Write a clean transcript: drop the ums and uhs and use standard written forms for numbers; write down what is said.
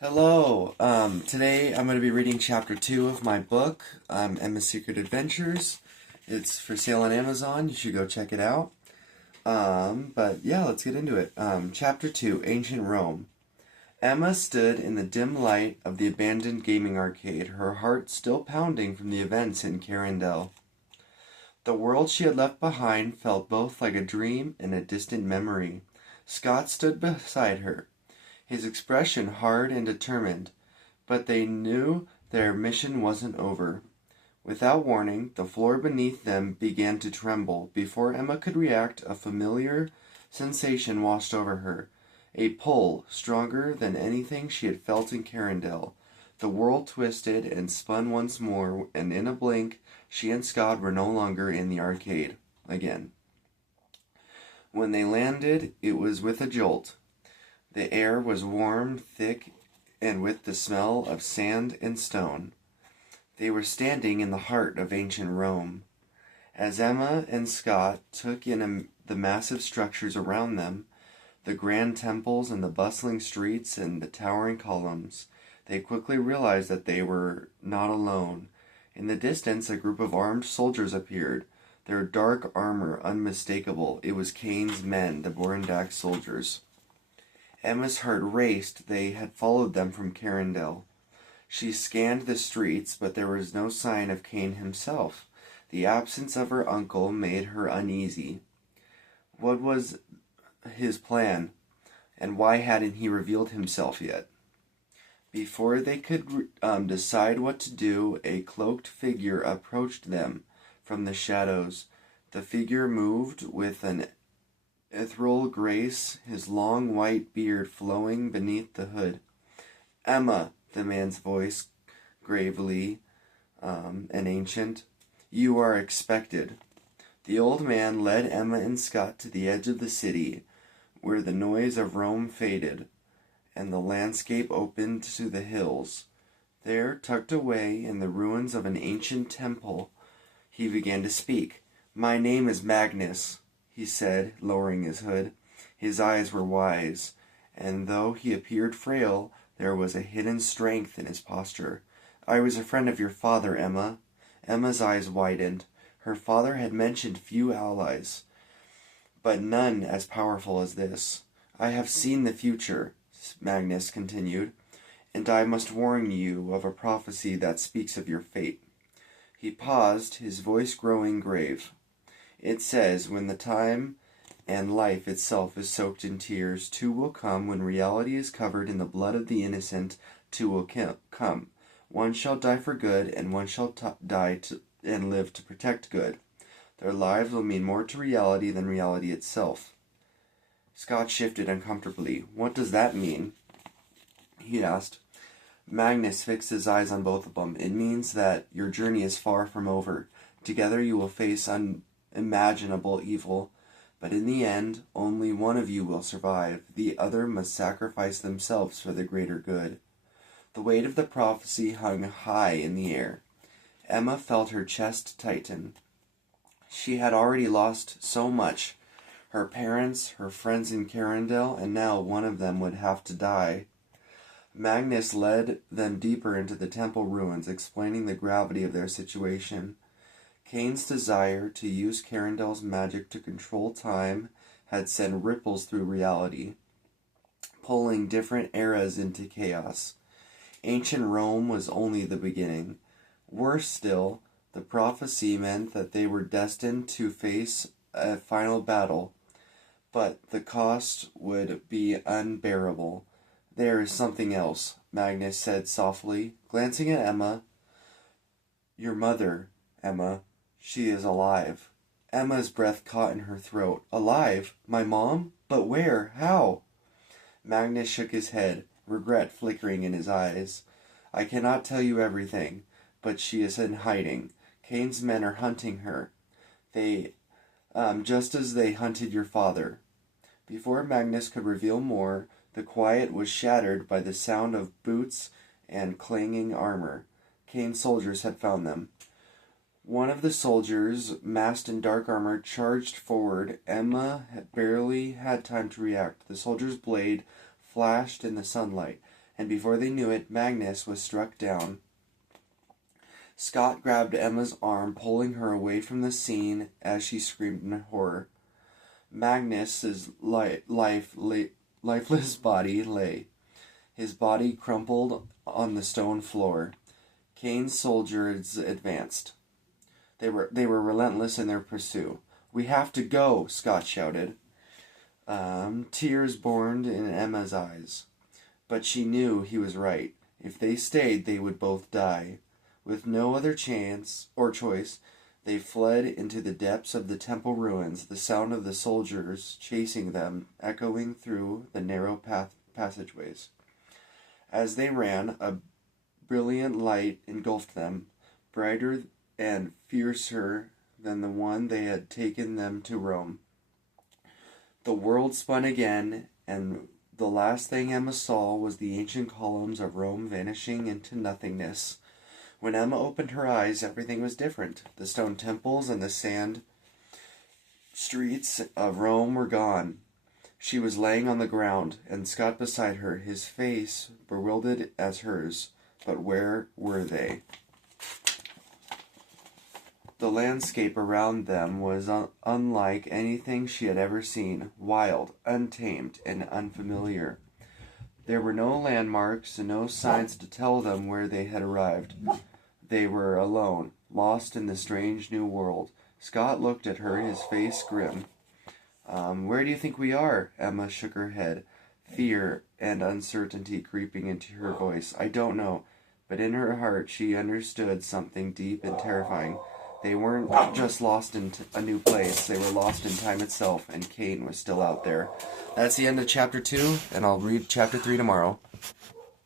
Hello. Today I'm going to be reading chapter 2 of my book, Emma's Secret Adventures. It's for sale on Amazon. You should go check it out. But yeah, let's get into it. Chapter 2, Ancient Rome. Emma stood in the dim light of the abandoned gaming arcade, her heart still pounding from the events in Carindel. The world she had left behind felt both like a dream and a distant memory. Scott stood beside her, his expression hard and determined, but they knew their mission wasn't over. Without warning, the floor beneath them began to tremble. Before Emma could react, a familiar sensation washed over her. A pull, stronger than anything she had felt in Carindel. The world twisted and spun once more, and in a blink, she and Scott were no longer in the arcade again. When they landed, it was with a jolt. The air was warm, thick, and with the smell of sand and stone. They were standing in the heart of ancient Rome. As Emma and Scott took in the massive structures around them, the grand temples and the bustling streets and the towering columns, they quickly realized that they were not alone. In the distance, a group of armed soldiers appeared, their dark armor unmistakable. It was Kane's men, the Borendak soldiers. Emma's heart raced. They had followed them from Carindel. She scanned the streets, but there was no sign of Kane himself. The absence of her uncle made her uneasy. What was his plan, and why hadn't he revealed himself yet? Before they could decide what to do, a cloaked figure approached them from the shadows. The figure moved with an ethereal grace, his long white beard flowing beneath the hood. "Emma," the man's voice, gravely and ancient, "you are expected." The old man led Emma and Scott to the edge of the city, where the noise of Rome faded, and the landscape opened to the hills. There, tucked away in the ruins of an ancient temple, he began to speak. "My name is Magnus," he said, lowering his hood. His eyes were wise, and though he appeared frail, there was a hidden strength in his posture. "I was a friend of your father, Emma." Emma's eyes widened. Her father had mentioned few allies, but none as powerful as this. "I have seen the future," Magnus continued, "and I must warn you of a prophecy that speaks of your fate." He paused, his voice growing grave. "It says, when the time and life itself is soaked in tears, two will come. When reality is covered in the blood of the innocent, two will come. One shall die for good, and one shall die and live to protect good. Their lives will mean more to reality than reality itself." Scott shifted uncomfortably. "What does that mean?" he asked. Magnus fixed his eyes on both of them. "It means that your journey is far from over. Together you will face unimaginable evil, but in the end, only one of you will survive. The other must sacrifice themselves for the greater good." The weight of the prophecy hung high in the air. Emma felt her chest tighten. She had already lost so much. Her parents, her friends in Carindel, and now one of them would have to die. Magnus led them deeper into the temple ruins, explaining the gravity of their situation. Kane's desire to use Carindel's magic to control time had sent ripples through reality, pulling different eras into chaos. Ancient Rome was only the beginning. Worse still, the prophecy meant that they were destined to face a final battle, but the cost would be unbearable. "There is something else," Magnus said softly, glancing at Emma. "Your mother, Emma. She is alive." Emma's breath caught in her throat. "Alive? My mom? But where? How?" Magnus shook his head, regret flickering in his eyes. "I cannot tell you everything, but she is in hiding. Kane's men are hunting her. They, just as they hunted your father." Before Magnus could reveal more, the quiet was shattered by the sound of boots and clanging armor. Kane's soldiers had found them. One of the soldiers, masked in dark armor, charged forward. Emma had barely had time to react. The soldier's blade flashed in the sunlight, and before they knew it, Magnus was struck down. Scott grabbed Emma's arm, pulling her away from the scene as she screamed in horror. Magnus's lifeless body lay, his body crumpled on the stone floor. Kane's soldiers advanced. They were relentless in their pursuit. "We have to go," Scott shouted. Tears burned in Emma's eyes. But she knew he was right. If they stayed, they would both die. With no other chance or choice, they fled into the depths of the temple ruins, the sound of the soldiers chasing them echoing through the narrow passageways. As they ran, a brilliant light engulfed them, brighter and fiercer than the one they had taken them to Rome. The world spun again, and the last thing Emma saw was the ancient columns of Rome vanishing into nothingness. When Emma opened her eyes, everything was different. The stone temples and the sand streets of Rome were gone. She was laying on the ground, and Scott beside her, his face bewildered as hers. But where were they? The landscape around them was unlike anything she had ever seen, wild, untamed, and unfamiliar. There were no landmarks and no signs to tell them where they had arrived. They were alone, lost in the strange new world. Scott looked at her, his face grim. Where do you think we are?" Emma shook her head, fear and uncertainty creeping into her voice. "I don't know." But in her heart she understood something deep and terrifying. They weren't just lost in a new place, they were lost in time itself, and Kane was still out there. That's the end of chapter 2, and I'll read chapter 3 tomorrow.